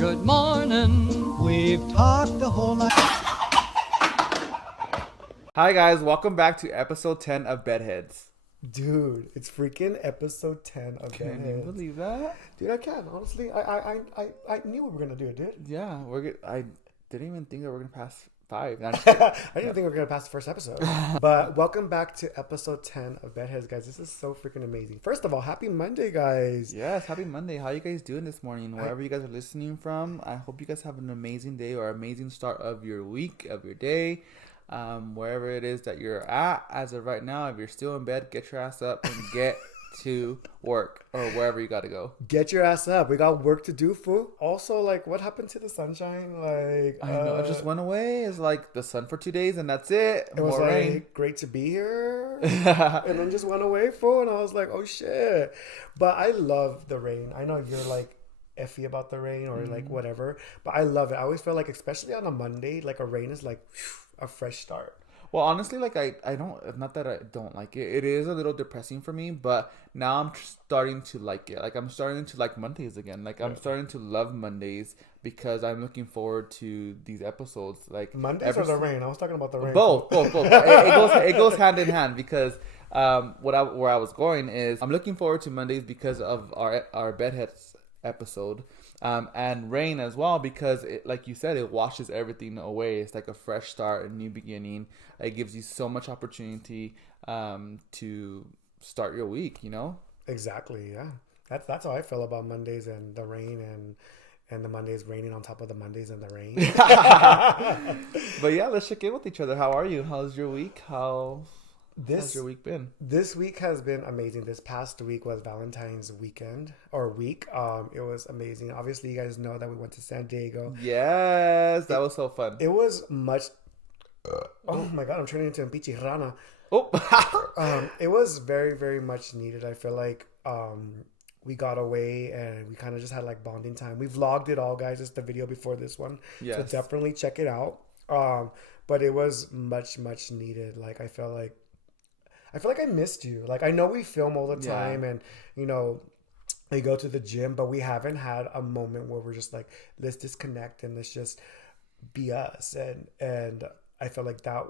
Good morning. We've talked the whole night. Hi guys, welcome back to episode 10 of Bedheads. Dude, it's freaking episode 10 of Can you Bedheads. believe that? Dude, I can. Honestly, I knew we were going to do it, dude. Yeah, I didn't even think that we're gonna pass 5. I didn't think we were going to pass the first episode. But welcome back to episode 10 of Bedheads, guys. This is so freaking amazing. First of all, happy Monday, guys. Yes, happy Monday. How you guys doing this morning? Wherever you guys are listening from, I hope you guys have an amazing day or amazing start of your week, of your day. Wherever it is that you're at as of right now, if you're still in bed, get your ass up and get to work or wherever you gotta go. Get your ass up. We got work to do, fool. Also, like, what happened to the sunshine? Like, I know it just went away. It's like the sun for 2 days and that's it. it was More like rain. great to be here, and then just went away, fool. And I was like, oh shit. But I love the rain. I know you're like effy about the rain or like whatever, but I love it. I always feel like, especially on a Monday, like a rain is like a fresh start. Well, honestly, like I don't, not that I don't like it. It is a little depressing for me, but now I'm starting to like it. Like I'm starting to like Mondays again. Like I'm starting to love Mondays because I'm looking forward to these episodes. Like Mondays or the rain? I was talking about the rain. both. It goes hand in hand because where I was going is I'm looking forward to Mondays because of our bedheads episode. And rain as well because it, like you said, it washes everything away. It's like a fresh start, a new beginning. It gives you so much opportunity to start your week, you know? Exactly. Yeah. That's how I feel about Mondays and the rain and the Mondays raining on top of the Mondays and the rain. But yeah, let's check in with each other. How are you? How's your week? How's your week been? This week has been amazing. This past week was Valentine's weekend or week. It was amazing. Obviously, you guys know that we went to San Diego. Yes, that was so fun. It was much. Oh my God, I'm turning into a pichirana. Oh, It was very, very much needed. I feel like we got away and we kind of just had like bonding time. We vlogged it all, guys. It's the video before this one. Yes. So definitely check it out. But it was much, much needed. Like I feel like I missed you. Like I know we film all the time and you know we go to the gym, but we haven't had a moment where we're just like, let's disconnect and let's just be us. And I felt like that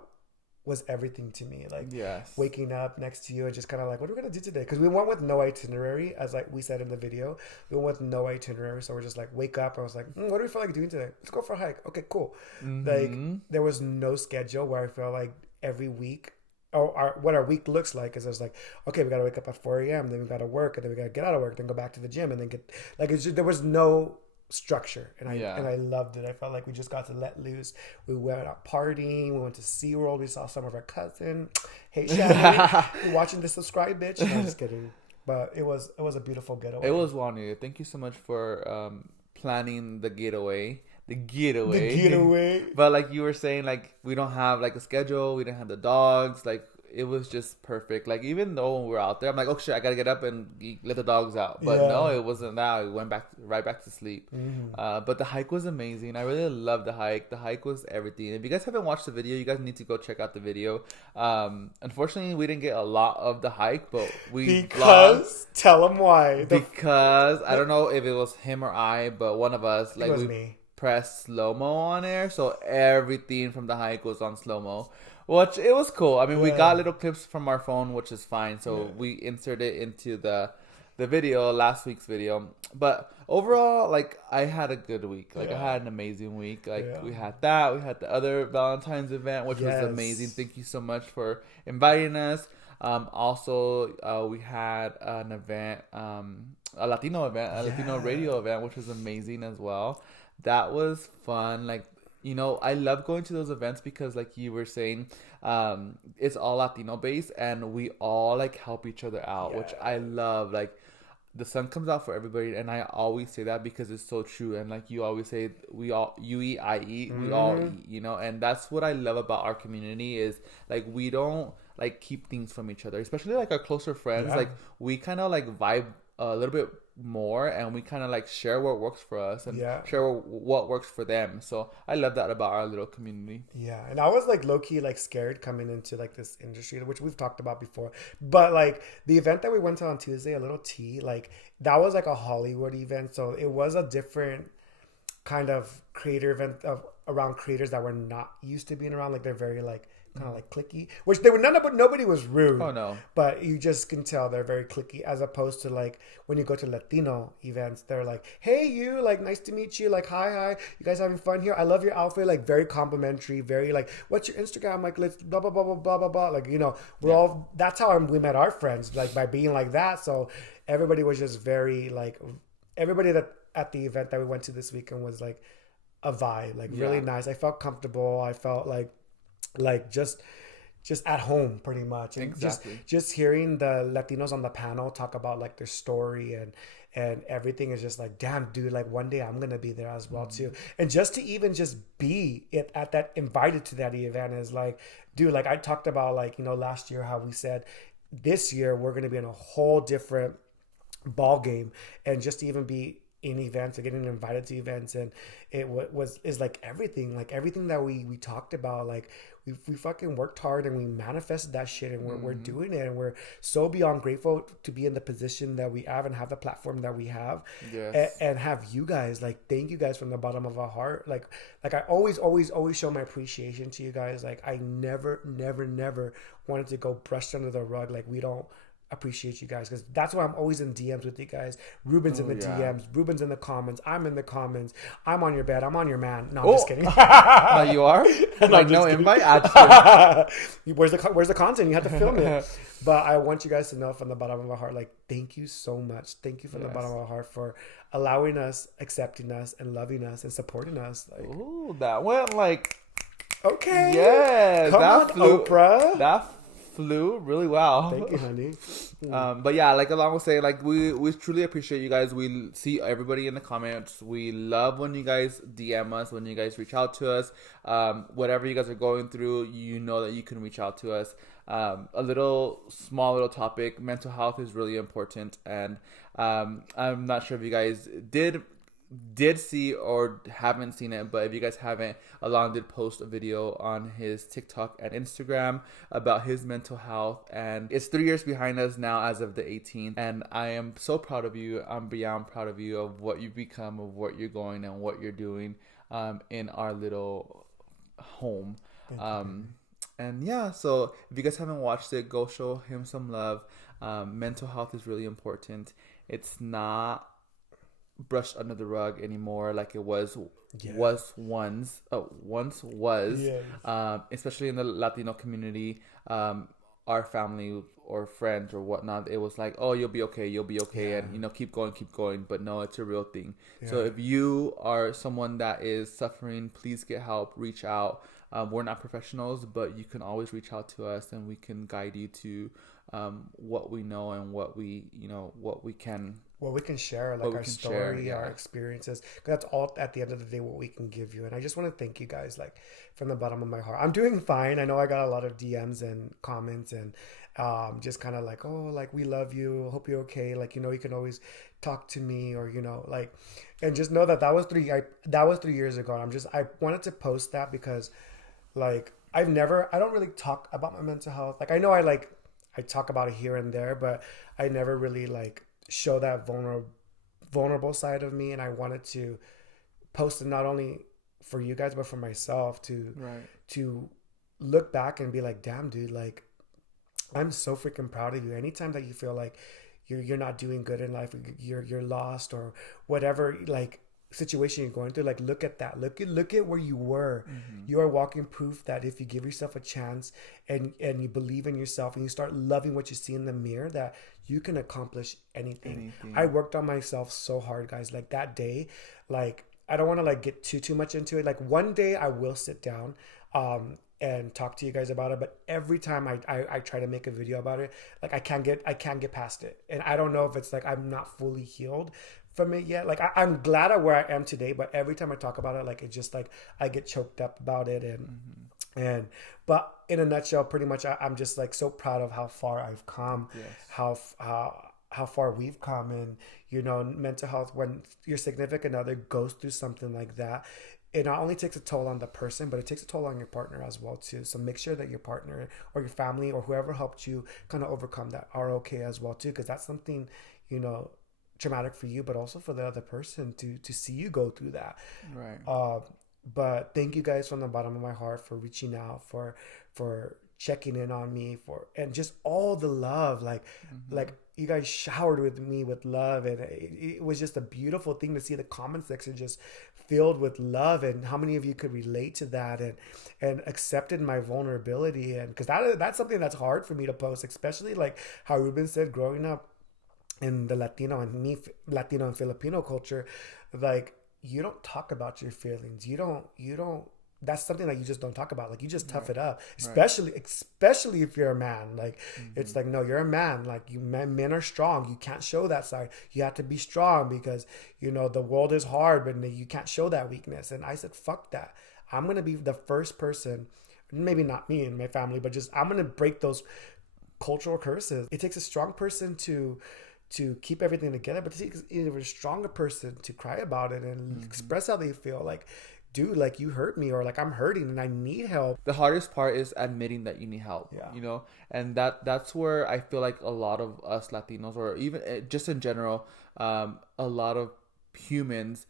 was everything to me. Like yes. waking up next to you and just kind of like, what are we gonna do today? Because we went with no itinerary, as like we said in the video. We went with no itinerary, so we're just like wake up. I was like, what do we feel like doing today? Let's go for a hike. Okay, cool. Like there was no schedule where I felt like every week. What our week looks like is there's like, okay, we gotta wake up at 4 a.m. Then we gotta work, and then we gotta get out of work, then go back to the gym, and then get like it's just, there was no structure, and I loved it. I felt like we just got to let loose. We went out partying. We went to SeaWorld. We saw some of our cousin. Hey, Shannon, you watching the subscribe, bitch? No, I'm just kidding. But it was a beautiful getaway. It was wonderful. Thank you so much for planning the getaway. The getaway. But like you were saying, like we don't have like a schedule. We didn't have the dogs. Like it was just perfect. Like even though when we were out there, I'm like, oh shit, I gotta get up and let the dogs out. But no, it wasn't that. We went right back to sleep. But the hike was amazing. I really loved the hike. The hike was everything. If you guys haven't watched the video, you guys need to go check out the video. Unfortunately, we didn't get a lot of the hike, but we vlogged. Tell them why. Because I don't know if it was him or I, but one of us like it was we me. pressed slow-mo on air, so everything from the hike was on slow-mo, which it was cool. I mean, we got little clips from our phone, which is fine, so we inserted it into the video, last week's video. But overall, like I had a good week. Like I had an amazing week. Like we had that, we had the other Valentine's event, which was amazing. Thank you so much for inviting us. Also, we had an event, a Latino event, a Latino radio event, which was amazing as well. That was fun. Like, you know, I love going to those events because like you were saying, it's all Latino based and we all like help each other out, which I love. Like the sun comes out for everybody, and I always say that because it's so true. And like you always say, you eat, I eat, we all eat, you know. And that's what I love about our community is like we don't like keep things from each other, especially like our closer friends. Like we kind of like vibe a little bit more, and we kind of like share what works for us and share what works for them. So I love that about our little community. Yeah, and I was like low-key like scared coming into like this industry, which we've talked about before, but like the event that we went to on Tuesday, a little tea, like that was like a Hollywood event, so it was a different kind of creator event of around creators that were not used to being around. Like they're very like kind of like cliquey, which they were none of, but nobody was rude. Oh no. But you just can tell they're very cliquey, as opposed to like when you go to Latino events, they're like, hey, you, like, nice to meet you, like, hi, you guys having fun here? I love your outfit, like, very complimentary, very like, what's your Instagram? Like, let's blah blah blah blah blah blah blah. Like, you know, we're all, that's how we met our friends, like by being like that. So everybody was just very like, everybody that at the event that we went to this weekend was like a vibe, like really nice. I felt comfortable. I felt like just at home pretty much. And Exactly. just hearing the Latinos on the panel talk about like their story and everything is just like, damn, dude, like one day I'm gonna be there as well too. And just to even just be it at that, invited to that event is like, dude, like I talked about, like, you know, last year how we said this year we're gonna be in a whole different ball game, and just to even be in events and getting invited to events, and it is like everything that we talked about, like we fucking worked hard and we manifested that shit, and we're doing it, and we're so beyond grateful to be in the position that we have and have the platform that we have. Yes. And have you guys, like, thank you guys from the bottom of our heart. Like I always show my appreciation to you guys. Like I never wanted to go brushed under the rug. Like we don't appreciate you guys, because that's why I'm always in DMs with you guys. Ruben's in the DMs, Ruben's in the comments, I'm in the comments, I'm on your bed, I'm on your man. No, I'm just kidding. No, you are? Like no invite? Where's the content? You have to film it. But I want you guys to know from the bottom of my heart, like, thank you so much. Thank you from the bottom of our heart for allowing us, accepting us, and loving us, and supporting us. Like, Ooh, that went like, okay, yeah, come that on, flew, Oprah. That flew really well. Thank you, honey. But yeah, like Alon was saying, like we truly appreciate you guys. We see everybody in the comments. We love when you guys DM us, when you guys reach out to us. Whatever you guys are going through, you know that you can reach out to us. A small little topic. Mental health is really important, and I'm not sure if you guys did see or haven't seen it, but if you guys haven't, Alon did post a video on his TikTok and Instagram about his mental health, and it's 3 years behind us now as of the 18th, and I am so proud of you. I'm beyond proud of you, of what you've become, of what you're going and what you're doing in our little home. And yeah, so if you guys haven't watched it, go show him some love. Mental health is really important. It's not brushed under the rug anymore like it once was, especially in the Latino community. Our family or friends or whatnot, it was like, oh, you'll be okay, and, you know, keep going. But no, it's a real thing. So if you are someone that is suffering, please get help, reach out. We're not professionals, but you can always reach out to us, and we can guide you to what we know and what we can share, like our story, our experiences. 'Cause that's all at the end of the day what we can give you. And I just want to thank you guys, like, from the bottom of my heart. I'm doing fine. I know I got a lot of DMs and comments, and just kind of like, oh, like, we love you, hope you're okay, like, you know, you can always talk to me, or, you know, like, and just know that was 3 years ago. And I wanted to post that because, like, I don't really talk about my mental health. Like, I know I talk about it here and there, but I never really like show that vulnerable side of me. And I wanted to post it not only for you guys, but for myself to look back and be like, damn, dude, like, I'm so freaking proud of you. Anytime that you feel like you're not doing good in life, you're lost, or whatever, like, situation you're going through, like, look at that, look at where you were. You are walking proof that if you give yourself a chance and you believe in yourself, and you start loving what you see in the mirror, that you can accomplish anything. I worked on myself so hard, guys. Like, that day, like, I don't want to like get too much into it. Like, one day I will sit down and talk to you guys about it, but every time I try to make a video about it, like, I can't get past it. And I don't know if it's like I'm not fully healed from it yet. Like, I'm glad at where I am today, but every time I talk about it, like, it's just like I get choked up about it. And but in a nutshell, pretty much, I'm just like so proud of how far I've come, how far we've come. And, you know, mental health, when your significant other goes through something like that, it not only takes a toll on the person, but it takes a toll on your partner as well too. So make sure that your partner or your family or whoever helped you kind of overcome that are okay as well too, because that's something, you know, traumatic for you, but also for the other person to see you go through that. Right. But thank you guys from the bottom of my heart for reaching out, for checking in on me, for and just all the love. Like you guys showered with me with love, and it was just a beautiful thing to see the comment section just filled with love, and how many of you could relate to that, and accepted my vulnerability, and because that's something that's hard for me to post, especially like how Ruben said, growing up in the Latino and Filipino culture, like you don't talk about your feelings. You don't. That's something that you just don't talk about. Like you just tough it up, especially if you're a man. Like it's like, no, you're a man. Like men are strong. You can't show that side. You have to be strong because the world is hard, but you can't show that weakness. And I said, fuck that. I'm gonna be the first person. Maybe not me and my family, but just I'm gonna break those cultural curses. It takes a strong person to keep everything together, but it takes even a stronger person to cry about it and express how they feel. Like, dude, like you hurt me, or like I'm hurting and I need help. The hardest part is admitting that you need help. Yeah. And that's where I feel like a lot of us Latinos, or even just in general, a lot of humans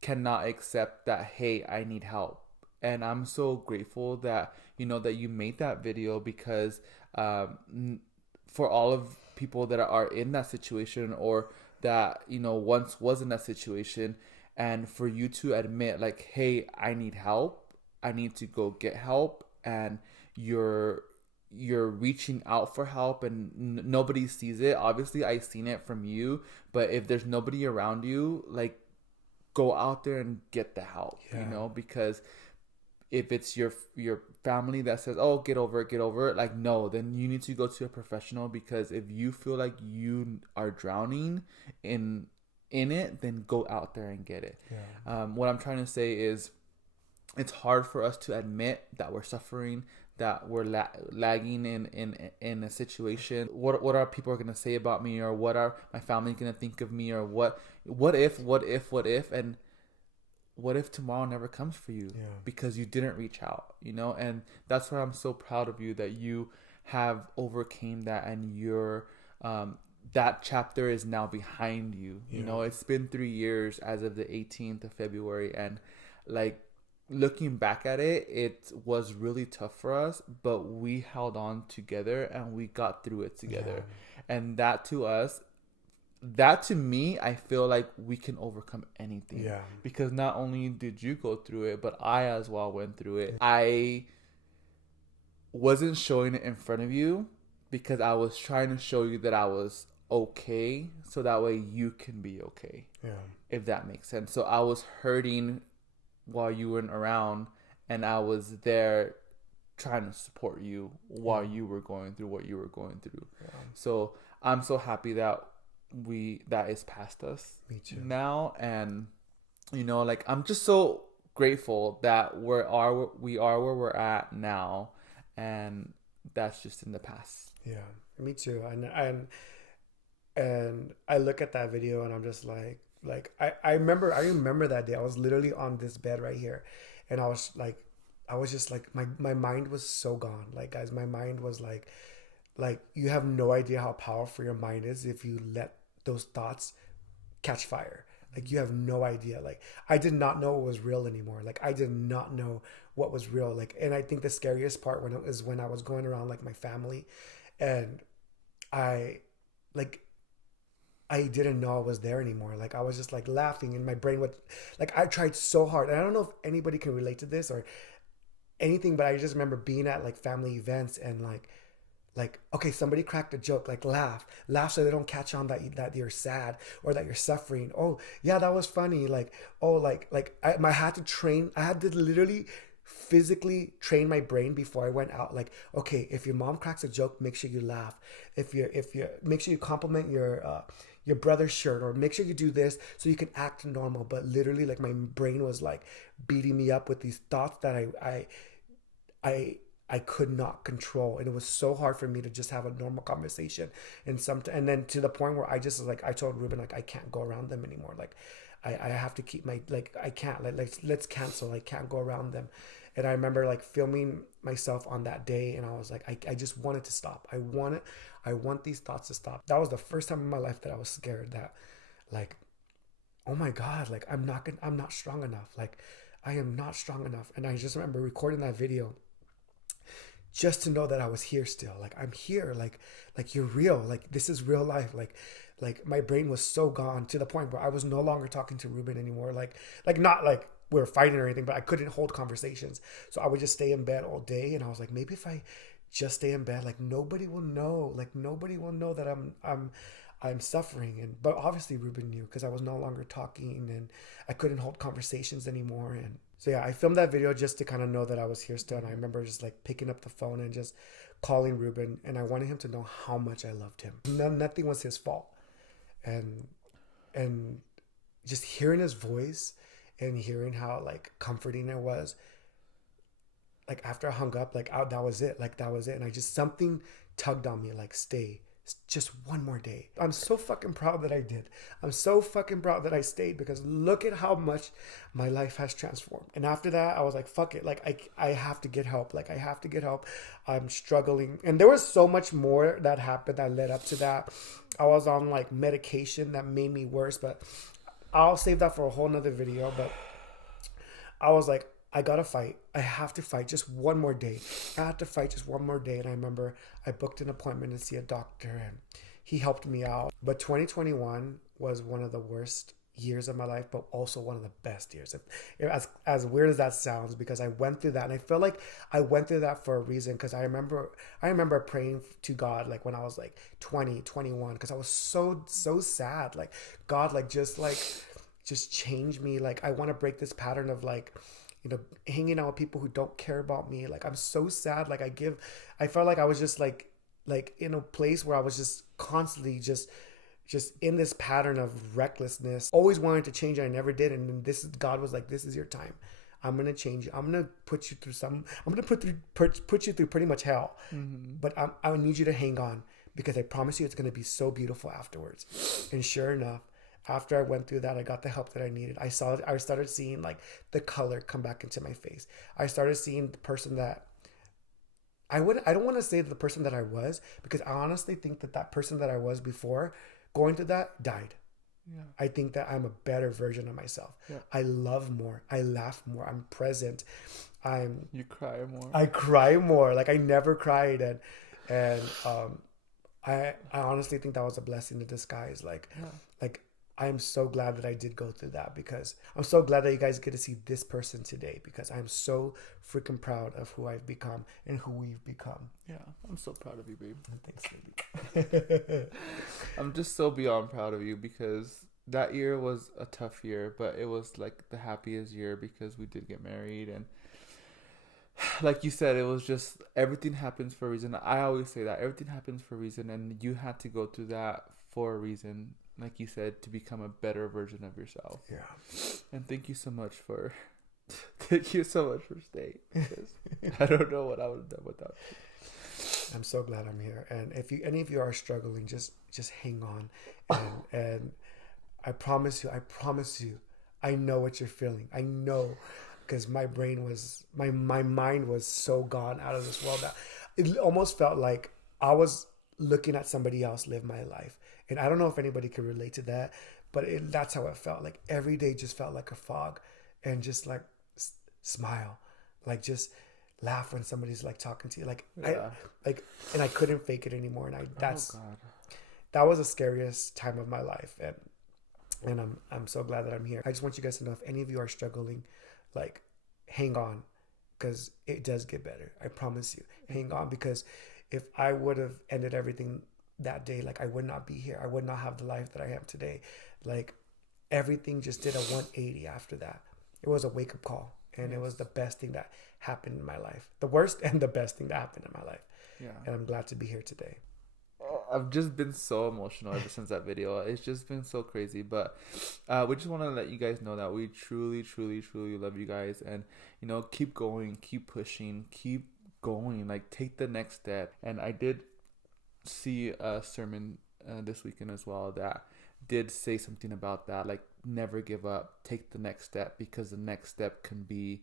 cannot accept that, hey, I need help. And I'm so grateful that that you made that video, because for all of people that are in that situation, or that once was in that situation, and for you to admit like, hey, I need help, I need to go get help, and you're reaching out for help, and nobody sees it. Obviously I seen it from you, but if there's nobody around you, like, go out there and get the help. Because if it's your family that says, oh, get over it, like, no, then you need to go to a professional, because if you feel like you are drowning in it, then go out there and get it. What I'm trying to say is, it's hard for us to admit that we're suffering, that we're lagging in a situation. What are people going to say about me, or what are my family going to think of me, or what if, and what if tomorrow never comes for you because you didn't reach out, and that's why I'm so proud of you, that you have overcame that, and you're that chapter is now behind you. It's been 3 years as of the 18th of February, and like, looking back at it, it was really tough for us, but we held on together and we got through it together. And that to me, I feel like we can overcome anything. Because not only did you go through it, but I as well went through it. I wasn't showing it in front of you because I was trying to show you that I was okay, so that way you can be okay. If that makes sense. So I was hurting while you weren't around, and I was there trying to support you while you were going through what you were going through. So I'm so happy that that is past us. Me too. Now, and like, I'm just so grateful that we are where we're at now, and that's just in the past. Me too. And I look at that video and I'm just like I remember that day. I was literally on this bed right here, and I was just like, my mind was so gone. Like, guys, my mind was like you have no idea how powerful your mind is if you let those thoughts catch fire. Like, you have no idea. Like, I did not know what was real anymore. Like, I did not know what was real. Like, and I think the scariest part when I was going around like my family, and I didn't know I was there anymore. Like, I was just like laughing, and my brain would, like, I tried so hard. And I don't know if anybody can relate to this or anything, but I just remember being at like family events and like, okay, somebody cracked a joke, like laugh so they don't catch on that you're sad or that you're suffering. Oh yeah, that was funny. Like, oh, I had to literally physically train my brain before I went out. Like, okay, if your mom cracks a joke, make sure you laugh. If you make sure you compliment your brother's shirt, or make sure you do this so you can act normal. But literally, like, my brain was like beating me up with these thoughts that I could not control, and it was so hard for me to just have a normal conversation. And then to the point where I just, like, I told Ruben, like, I can't go around them anymore. Like, I have to keep my, like, I can't, like let's cancel. I can't go around them. And I remember like filming myself on that day, and I was like, I just wanted to stop. I want these thoughts to stop. That was the first time in my life that I was scared that, like, oh my God, like I'm not strong enough. Like I am not strong enough. And I just remember recording that video just to know that I was here still. Like I'm here. Like you're real. Like this is real life. Like my brain was so gone to the point where I was no longer talking to Ruben anymore. Like not like we were fighting or anything, but I couldn't hold conversations. So I would just stay in bed all day. And I was like, maybe if I just stay in bed, like nobody will know. Like nobody will know that I'm suffering. And but obviously Ruben knew because I was no longer talking and I couldn't hold conversations anymore. And so yeah, I filmed that video just to kind of know that I was here still. And I remember just like picking up the phone and just calling Ruben, and I wanted him to know how much I loved him. Nothing was his fault. And just hearing his voice and hearing how like comforting it was, like after I hung up, like that was it. Like that was it. And I just, something tugged on me, like stay just one more day. I'm so fucking proud that I did. I'm so fucking proud that I stayed, because look at how much my life has transformed. And after that, I was like, fuck it. Like I have to get help. Like I have to get help. I'm struggling. And there was so much more that happened that led up to that. I was on like medication that made me worse, but I'll save that for a whole nother video. But I was like, I gotta fight. I have to fight just one more day. I had to fight just one more day. And I remember I booked an appointment to see a doctor, and he helped me out. But 2021 was one of the worst years of my life, but also one of the best years. As weird as that sounds, because I went through that, and I feel like I went through that for a reason. Because I remember praying to God like when I was like 20, 21, because I was so sad. Like God, just change me. Like I want to break this pattern of like, you know, hanging out with people who don't care about me. Like I'm so sad. Like I felt like I was just like in a place where I was just constantly just in this pattern of recklessness, always wanted to change. I never did. And then God was like, this is your time. I'm going to change you. I'm going to put you through put you through pretty much hell. Mm-hmm. But I need you to hang on, because I promise you it's going to be so beautiful afterwards. And sure enough, after I went through that, I got the help that I needed. I started seeing like the color come back into my face. I started seeing the person that I don't want to say the person that I was, because I honestly think that person that I was before going through that died. Yeah. I think that I'm a better version of myself. Yeah. I love more. I laugh more. I'm present. You cry more. I cry more. Like I never cried. And I honestly think that was a blessing in disguise. Like I am so glad that I did go through that, because I'm so glad that you guys get to see this person today, because I'm so freaking proud of who I've become and who we've become. Yeah, I'm so proud of you, babe. Thanks, baby. I'm just so beyond proud of you, because that year was a tough year, but it was like the happiest year, because we did get married. And like you said, it was just, everything happens for a reason. I always say that everything happens for a reason, and you had to go through that for a reason. Like you said, to become a better version of yourself. Yeah. And thank you so much for staying. I don't know what I would have done without you. I'm so glad I'm here. And if any of you are struggling, just hang on. And I promise you, I know what you're feeling. I know, because my mind was so gone out of this world that it almost felt like I was looking at somebody else live my life. And I don't know if anybody can relate to that, but that's how it felt. Like every day just felt like a fog, and just like smile, like just laugh when somebody's like talking to you. Like, yeah. And I couldn't fake it anymore. And that was the scariest time of my life. And I'm so glad that I'm here. I just want you guys to know, if any of you are struggling, like hang on, because it does get better. I promise you, hang on, because if I would have ended everything that day, like I would not be here. I would not have the life that I have today. Like everything just did a 180 after that. It was a wake-up call, and It was the best thing that happened in my life. The worst and the best thing that happened in my life. Yeah. And I'm glad to be here today. I've just been so emotional ever since that video. It's just been so crazy. But we just want to let you guys know that we truly, truly, truly love you guys. And, you know, keep going, keep pushing, keep going. Like, take the next step. And I did see a sermon this weekend as well that did say something about that. Like, never give up. Take the next step, because the next step can be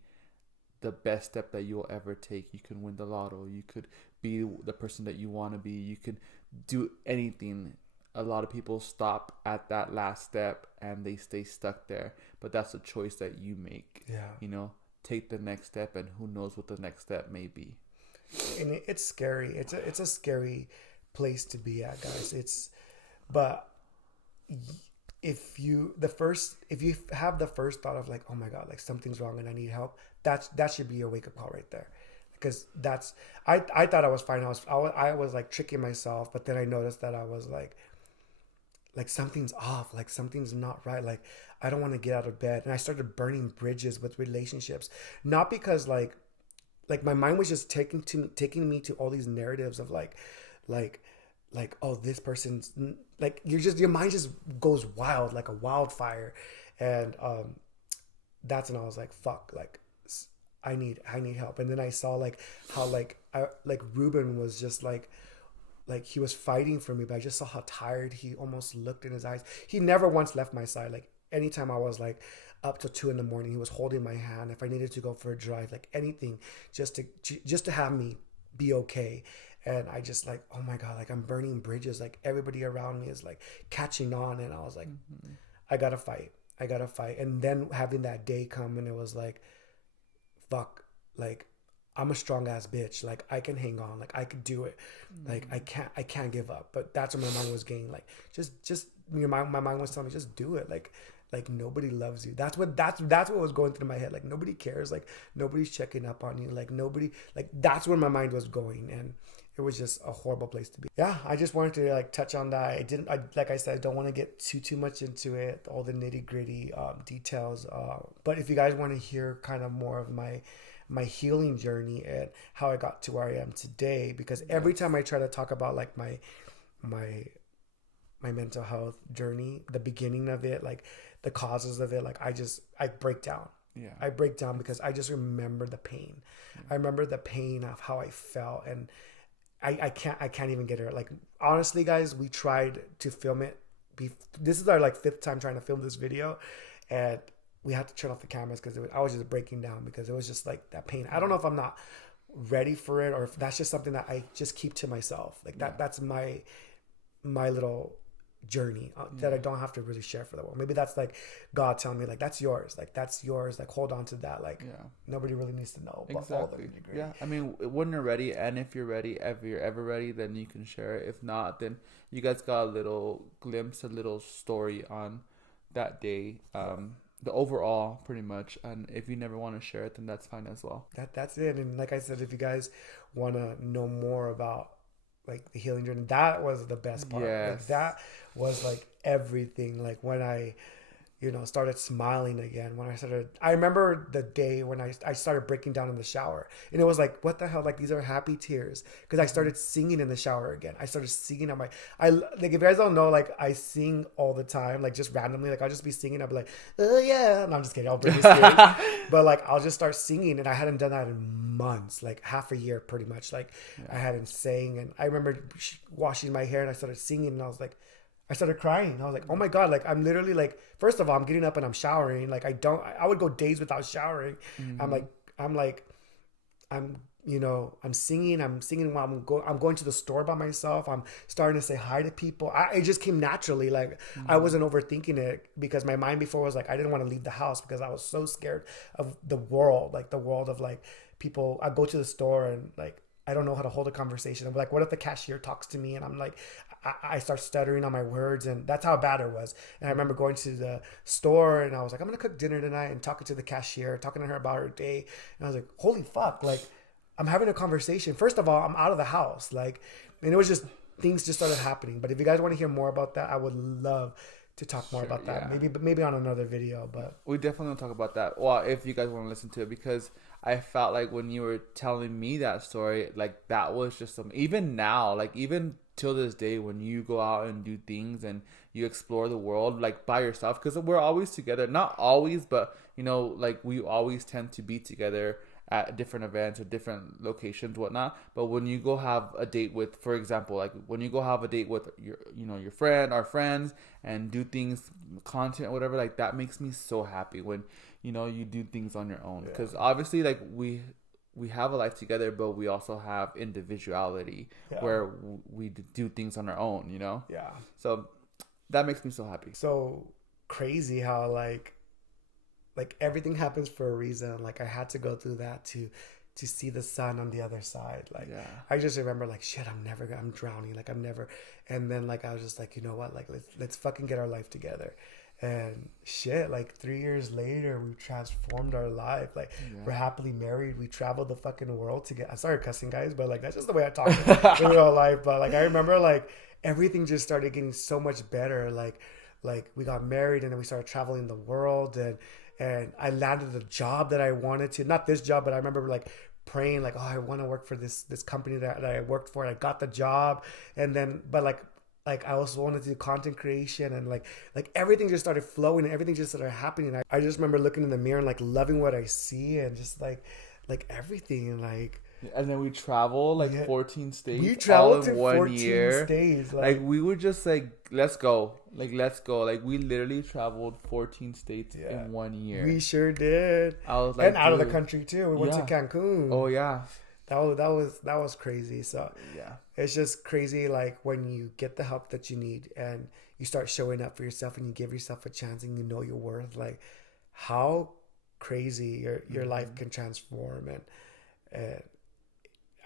the best step that you'll ever take. You can win the lotto. You could be the person that you want to be. You could do anything a lot of people stop at that last step and they stay stuck there. But that's a choice that you make. Yeah. You know, take the next step, and who knows what the next step may be. And it's scary. It's a scary place to be at, guys. But if you have the first thought of like, oh my God, like something's wrong and I need help, that should be your wake up call right there. Because I thought I was fine. I was like tricking myself, but then I noticed that I was like something's off, like something's not right. Like I don't want to get out of bed, and I started burning bridges with relationships, not because like my mind was just taking me to all these narratives of like oh, this person's like, your mind just goes wild like a wildfire, and that's when I was like, fuck, like I need help. And then I saw like how like Ruben was just like he was fighting for me, but I just saw how tired he almost looked in his eyes. He never once left my side. Like anytime I was like up till 2 a.m, he was holding my hand. If I needed to go for a drive, like anything, just to have me be okay. And I just like, oh my God, like I'm burning bridges. Like everybody around me is like catching on. And I was like, I gotta fight. And then having that day come, and it was like, fuck, like I'm a strong ass bitch. Like I can hang on. Like I could do it. Like I can't give up. But that's what my mind was getting. Like just my mind was telling me, just do it. Like nobody loves you. That's what was going through my head. Like nobody cares. Like nobody's checking up on you. Like nobody, like that's where my mind was going. And it was just a horrible place to be. Yeah, I just wanted to like touch on that. Like I said, I don't want to get too much into it, all the nitty gritty details. But if you guys want to hear kind of more of my healing journey and how I got to where I am today, because every time I try to talk about like my mental health journey, the beginning of it, like the causes of it, like I break down. Yeah. I break down because I just remember the pain. Yeah. I remember the pain of how I felt, and I can't even get it. Like honestly, guys, we tried to film it. This is our like 5th time trying to film this video, and we had to turn off the cameras because I was just breaking down because it was just like that pain. I don't know if I'm not ready for it or if that's just something that I just keep to myself. Like that's my little journey that I don't have to really share for the world. Maybe that's like God telling me like that's yours, like hold on to that. Like nobody really needs to know about all the nitty-gritty. Yeah, I mean, when you're ready, and if you're ready, if you're ever ready, then you can share it. If not, then you guys got a little glimpse, a little story on that day, the overall pretty much. And if you never want to share it, then that's fine as well. That's it. And like I said, if you guys want to know more about like the healing journey, that was the best part. Yes. Like that was like everything. Like when I started smiling again, I remember the day when I started breaking down in the shower, and it was like, what the hell? Like these are happy tears. Cause I started singing in the shower again. I started singing like, if you guys don't know, like I sing all the time, like just randomly, like I'll just be singing. I'll be like, oh yeah. And I'm just kidding. I'll bring this but like, I'll just start singing, and I hadn't done that in months, like half a year, pretty much. Like I hadn't sang, and I remember washing my hair, and I started singing, and I started crying. I was like, oh my God, like I'm literally like, first of all, I'm getting up and I'm showering. Like I would go days without showering. I'm singing while I'm going to the store by myself. I'm starting to say hi to people. It just came naturally. Like I wasn't overthinking it, because my mind before was like, I didn't want to leave the house because I was so scared of the world, like the world of like people. I go to the store and like, I don't know how to hold a conversation. I'm like, what if the cashier talks to me? And I'm like, I start stuttering on my words, and that's how bad it was. And I remember going to the store, and I was like, I'm going to cook dinner tonight, and talking to the cashier, talking to her about her day. And I was like, holy fuck, like I'm having a conversation. First of all, I'm out of the house. Like, and it was just, things just started happening. But if you guys want to hear more about that, I would love to talk more about that. Yeah. Maybe on another video, but we definitely want to talk about that. Well, if you guys want to listen to it, because I felt like when you were telling me that story, like that was just even now, like even till this day, when you go out and do things and you explore the world like by yourself, because we're always together, not always, but like we always tend to be together at different events or different locations, whatnot. But when you go have a date with, for example, like when you go have a date with your friend, our friends, and do things, content or whatever, like that makes me so happy when you do things on your own. Because obviously, like we have a life together, but we also have individuality where we do things on our own, you know? Yeah. So that makes me so happy. So crazy how like everything happens for a reason. Like I had to go through that to see the sun on the other side. Like I just remember like, shit, I'm drowning. Like I'm never. And then like, I was just like, you know what? Like let's fucking get our life together. And shit, like 3 years later, we've transformed our life. Like we're happily married. We traveled the fucking world to get. I started cussing, guys, but like that's just the way I talk in real life. But like I remember, like everything just started getting so much better. Like we got married, and then we started traveling the world, and I landed a job that I wanted to. Not this job, but I remember like praying, like, oh, I want to work for this company that I worked for. And I got the job, and then but like I also wanted to do content creation, and like everything just started flowing and everything just started happening. I just remember looking in the mirror and like loving what I see, and just like everything, like. And then we traveled like 14 states. We traveled all in to 14 states. Like we were just like, let's go. Like we literally traveled 14 states in 1 year. We sure did. I was like, and out of the country too. We went to Cancun. Oh yeah. That was crazy. So yeah, it's just crazy. Like when you get the help that you need and you start showing up for yourself and you give yourself a chance and you know your worth. Like how crazy your life can transform. And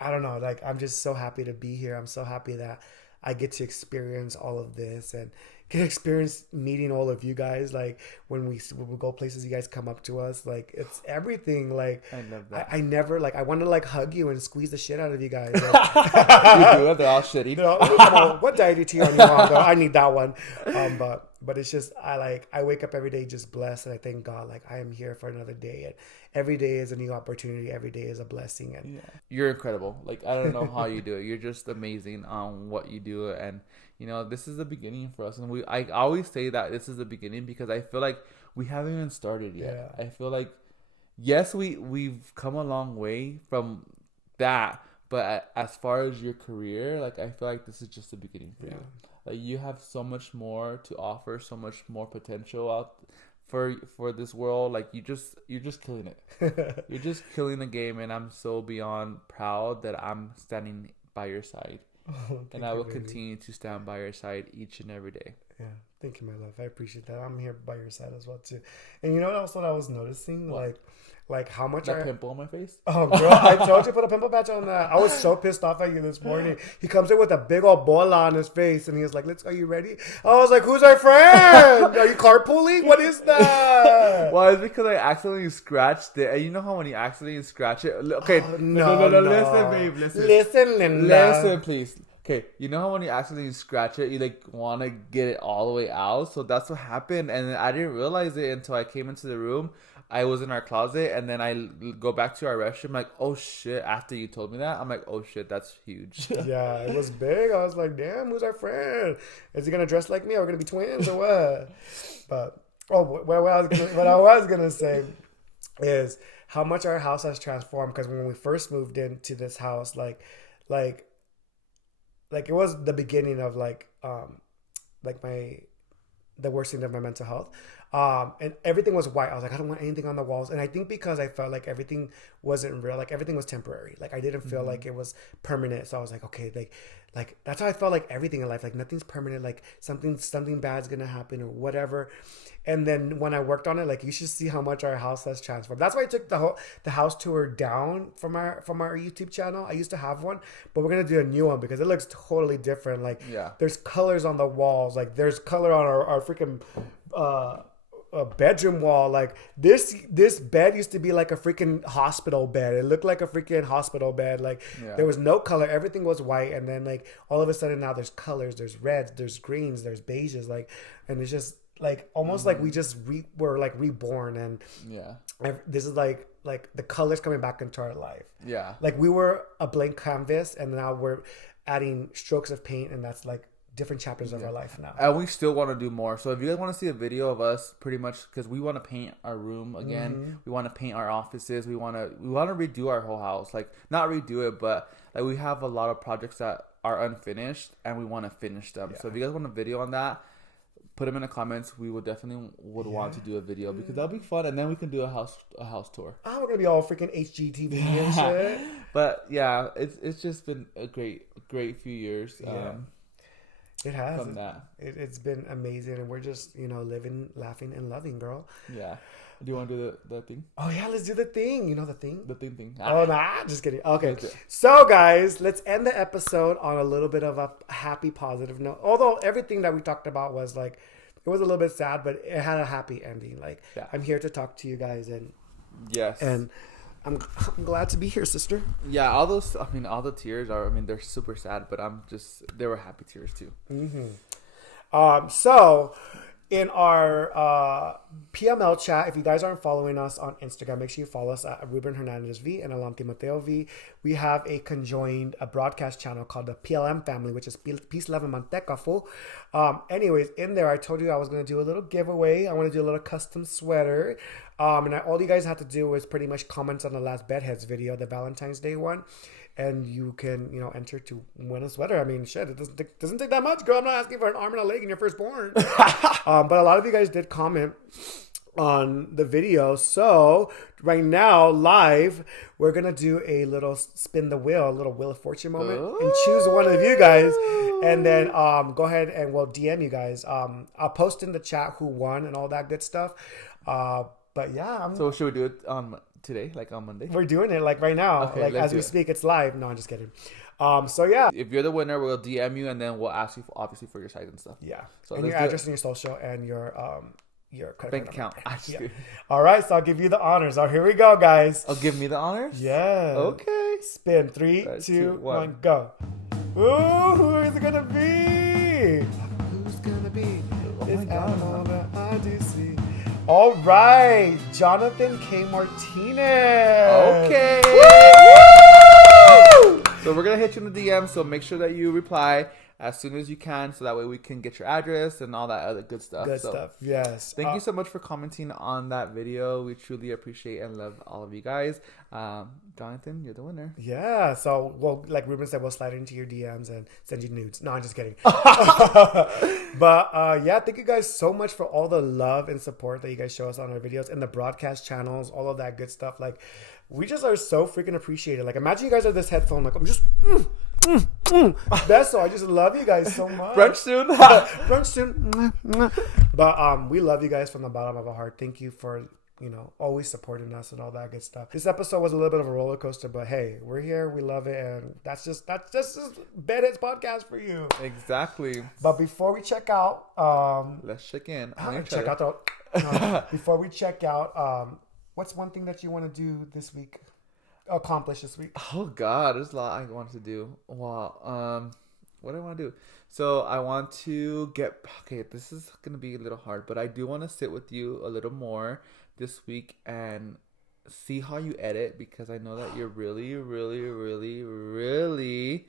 I don't know. Like I'm just so happy to be here. I'm so happy that I get to experience all of this and get to experience meeting all of you guys. Like when we go places, you guys come up to us. Like it's everything. Like I love that. I never like I want to like hug you and squeeze the shit out of you guys. Like, you do it. They're all shitty. Come on, what diet tea on you on though? I need that one. But it's just I wake up every day just blessed, and I thank God. Like I am here for another day, and every day is a new opportunity. Every day is a blessing. And you're incredible. Like I don't know how you do it. You're just amazing on what you do, and you know this is the beginning for us. And I always say that this is the beginning because I feel like we haven't even started yet. I feel like yes, we've come a long way from that, but as far as your career, like I feel like this is just the beginning for you. Like you have so much more to offer, so much more potential out for this world. Like you're just killing it. You're just killing the game, and I'm so beyond proud that I'm standing by your side. And I will continue to stand by your side each and every day. Yeah, thank you, my love. I appreciate that. I'm here by your side as well too. And you know what else that I was noticing? What? Like how much that pimple on my face? Oh, girl, I told you put a pimple patch on that. I was so pissed off at you this morning. He comes in with a big old bola on his face, and he was like, "Are you ready?" I was like, "Who's our friend? Are you carpooling? What is that?" Well, it's because I accidentally scratched it, and you know how when you accidentally scratch it. Okay, no. Listen, babe, listen, Linda. Listen, please. Okay, you know how when you accidentally scratch it, you like want to get it all the way out. So that's what happened, and I didn't realize it until I came into the room. I was in our closet, and then I go back to our restroom, like, oh shit, after you told me that, I'm like, oh shit, that's huge. Yeah, it was big. I was like, damn, who's our friend? Is he going to dress like me? Are we going to be twins or what? But, what I was going to say is how much our house has transformed. Because when we first moved into this house, like it was the beginning of the worsening of my mental health. And everything was white. I was like, I don't want anything on the walls. And I think because I felt like everything wasn't real, like everything was temporary. Like I didn't feel like it was permanent. So I was like, okay, like that's how I felt like everything in life. Like nothing's permanent. Like something bad's gonna happen or whatever. And then when I worked on it, like you should see how much our house has transformed. That's why I took the house tour down from our YouTube channel. I used to have one, but we're gonna do a new one because it looks totally different. Like there's colors on the walls. Like there's color on our freaking a bedroom wall. Like this bed used to be like a freaking hospital bed. It looked like a freaking hospital bed. Like there was no color. Everything was white. And then like all of a sudden now there's colors, there's reds, there's greens, there's beiges. Like, and it's just like almost like we just were like reborn. And this is like the colors coming back into our life. Yeah. Like we were a blank canvas, and now we're adding strokes of paint, and that's like different chapters of our life now. And we still want to do more. So if you guys want to see a video of us, pretty much, because we want to paint our room again, we want to paint our offices, we want to redo our whole house. Like not redo it, but like we have a lot of projects that are unfinished, and we want to finish them. So if you guys want a video on that, put them in the comments. We would definitely want to do a video because that'll be fun, and then we can do a house tour. Oh, we're gonna be all freaking HGTV and shit. But yeah, it's just been a great few years. It has. From that. It's been amazing, and we're just, living, laughing, and loving, girl. Yeah. Do you want to do the thing? Oh, yeah, let's do the thing. You know the thing? The thing. Oh, nah, just kidding. Okay. So, guys, let's end the episode on a little bit of a happy, positive note. Although everything that we talked about was like, it was a little bit sad, but it had a happy ending. Like, I'm here to talk to you guys, and yes. And I'm glad to be here, sister. Yeah, all the tears they're super sad, but they were happy tears too. Mm-hmm. So in our PML chat, if you guys aren't following us on Instagram, make sure you follow us at Ruben Hernandez V and Alam Timoteo V. We have a conjoined broadcast channel called the PLM family, which is Peace, Love, and Manteca, fool. Anyways, in there, I told you I was going to do a little giveaway. I want to do a little custom sweater. And all you guys had to do was pretty much comment on the last Bedheads video, the Valentine's Day one. And you can, enter to win a sweater. I mean, shit, it doesn't take that much, girl. I'm not asking for an arm and a leg in your firstborn. But a lot of you guys did comment on the video. So right now, live, we're going to do a little spin the wheel, a little Wheel of Fortune moment. And choose one of you guys. And then go ahead and we'll DM you guys. I'll post in the chat who won and all that good stuff. But yeah. So should we do it on today, like on Monday? We're doing it like right now. Okay, like as we speak, it's live. No, I'm just kidding. So yeah. If you're the winner, we'll DM you and then we'll ask you obviously for your site and stuff. Yeah. So and your address and your social and your credit bank card account. Yeah. All right, so I'll give you the honors. Oh, here we go, guys. Oh, give me the honors? Yeah. Okay. Spin. 3, 2, 1, go. Ooh, who is it gonna be? Who's gonna be? Oh It's my God. all that I do see. All right, Jonathan K. Martinez. Okay. Woo! So we're gonna hit you in the DM. So make sure that you reply as soon as you can, so that way we can get your address and all that other good stuff. Good stuff. Yes. Thank you so much for commenting on that video. We truly appreciate and love all of you guys. Jonathan, you're the winner. Yeah. So, well, like Ruben said, we'll slide into your DMs and send you nudes. No, I'm just kidding. But yeah, thank you guys so much for all the love and support that you guys show us on our videos and the broadcast channels, all of that good stuff. Like, we just are so freaking appreciated. Like, imagine you guys have this headphone. Like, I'm just Beso, I just love you guys so much. Brunch soon. Brunch soon. But we love you guys from the bottom of our heart. Thank you for always supporting us and all that good stuff. This episode was a little bit of a roller coaster, but hey, we're here, we love it, and that's just Bedheads podcast for you. Exactly. But before we check out, let's check in. Before we check out, what's one thing that you want to do this week? Accomplish this week? Oh God, there's a lot I want to do. Wow. What do I want to do? So I want to get. Okay, this is gonna be a little hard, but I do want to sit with you a little more this week and see how you edit, because I know that you're really, really, really, really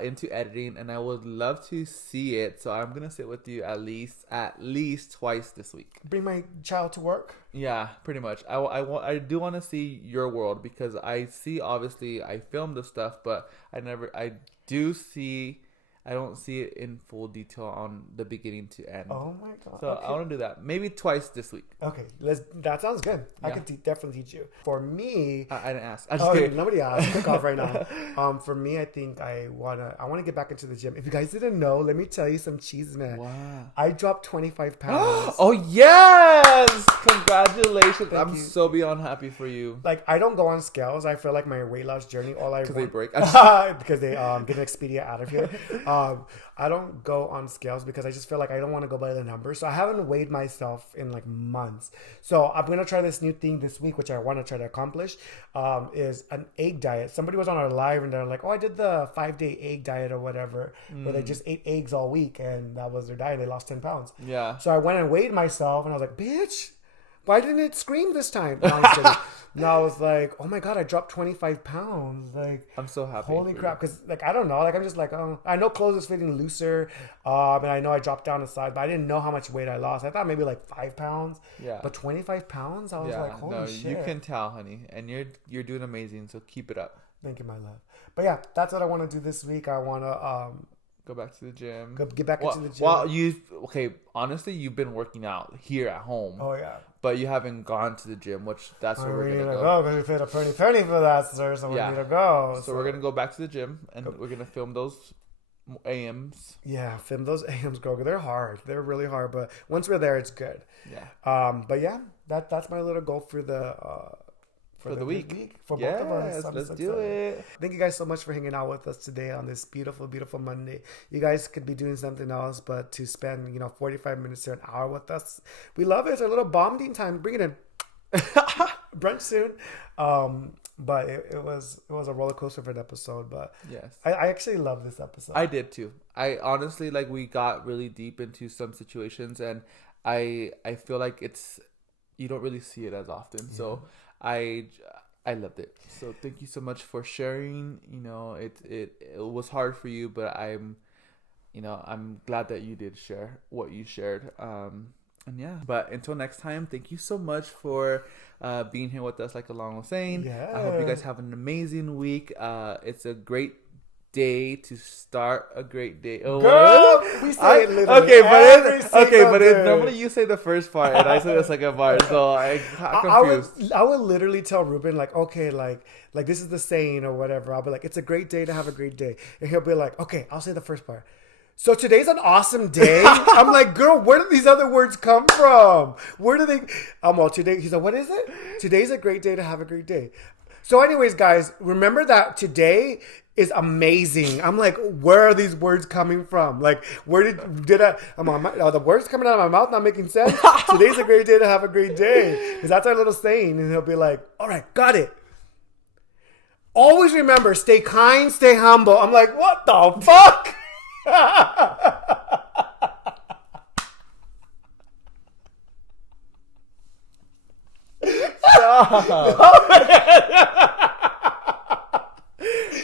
into editing, and I would love to see it. So I'm gonna sit with you at least twice this week. Bring my child to work. Yeah, pretty much. I do want to see your world, because I see, obviously I film the stuff, but I don't see it in full detail on the beginning to end. Oh my God. So okay. I want to do that. Maybe twice this week. Okay, that sounds good. I Yeah. can definitely teach you. For me, I didn't ask. I just kidding. Nobody asked. Pick off right now. For me, I think I wanna get back into the gym. If you guys didn't know, let me tell you some cheese, man. Wow. I dropped 25 pounds. Oh yes! Congratulations! Thank I'm you. so beyond happy for you. Like, I don't go on scales. I feel like my weight loss journey, Because they break. because they get an Expedia out of here. I don't go on scales because I just feel like I don't want to go by the numbers. So I haven't weighed myself in like months. So I'm gonna try this new thing this week, which I want to try to accomplish. Is an egg diet. Somebody was on our live and they're like, "Oh, I did the 5-day egg diet or whatever, where they just ate eggs all week and that was their diet. They lost 10 pounds." Yeah. So I went and weighed myself and I was like, "Bitch, why didn't it scream this time?" No, I'm just kidding. No, I was like, "Oh my God, I dropped 25 pounds. Like, I'm so happy. holy for crap." Because, like, I don't know. Like, I'm just like, oh, I know clothes is fitting looser. And I know I dropped down a size, but I didn't know how much weight I lost. I thought maybe like 5 pounds. Yeah. But 25 pounds? I was Yeah. like, holy No, shit. you can tell, honey, and you're doing amazing. So keep it up. Thank you, my love. But yeah, that's what I want to do this week. I want to Go back to the gym. Get back into the gym. Well, honestly, you've been working out here at home. Oh yeah. But you haven't gone to the gym, which that's where we're we gonna need to go. go. We paid a pretty penny for that, sir. So we need to go. So we're gonna go back to the gym and we're gonna film those AMs. Yeah, film those AMs, girl. They're hard. They're really hard. But once we're there, it's good. Yeah. But yeah, that's my little goal for the week. For both of us. Let's do it. Thank you guys so much for hanging out with us today on this beautiful, beautiful Monday. You guys could be doing something else, but to spend 45 minutes to an hour with us, we love it. It's our little bonding time. Bring it in. Brunch soon. But it was a roller coaster of an episode. But yes, I actually love this episode. I did too. I honestly we got really deep into some situations, and I feel like you don't really see it as often. Yeah. So I loved it. So thank you so much for sharing. It was hard for you, but I'm glad that you did share what you shared. And yeah, but until next time, thank you so much for being here with us, like Alon was saying. Yeah. I hope you guys have an amazing week. It's a great day to start a great day. Oh, girl, we say it literally but normally you say the first part and I say the second part, so I confused. I would literally tell Ruben okay, like this is the saying or whatever. I'll be like, it's a great day to have a great day, and he'll be like, okay, I'll say the first part. So today's an awesome day. I'm like, girl, where do these other words come from? Where do they? Well, today. He's like, what is it? Today's a great day to have a great day. So, anyways, guys, remember that today is amazing. I'm like, where are these words coming from? Like, where did I? Are the words coming out of my mouth not making sense? Today's a great day to have a great day, because that's our little saying. And he'll be like, all right, got it. Always remember, stay kind, stay humble. I'm like, what the fuck?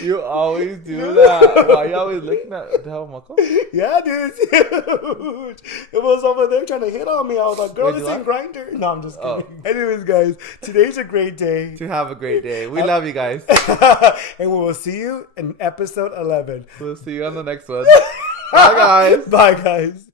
You always do that. Why you always looking at the Mako? Yeah, dude, it's huge. It was over there trying to hit on me. I was like, girl, this ain't Grinder. No, I'm just kidding. Anyways, guys, today's a great day. To have a great day. We love you guys. And we will see you in episode 11. We'll see you on the next one. Bye, guys. Bye, guys.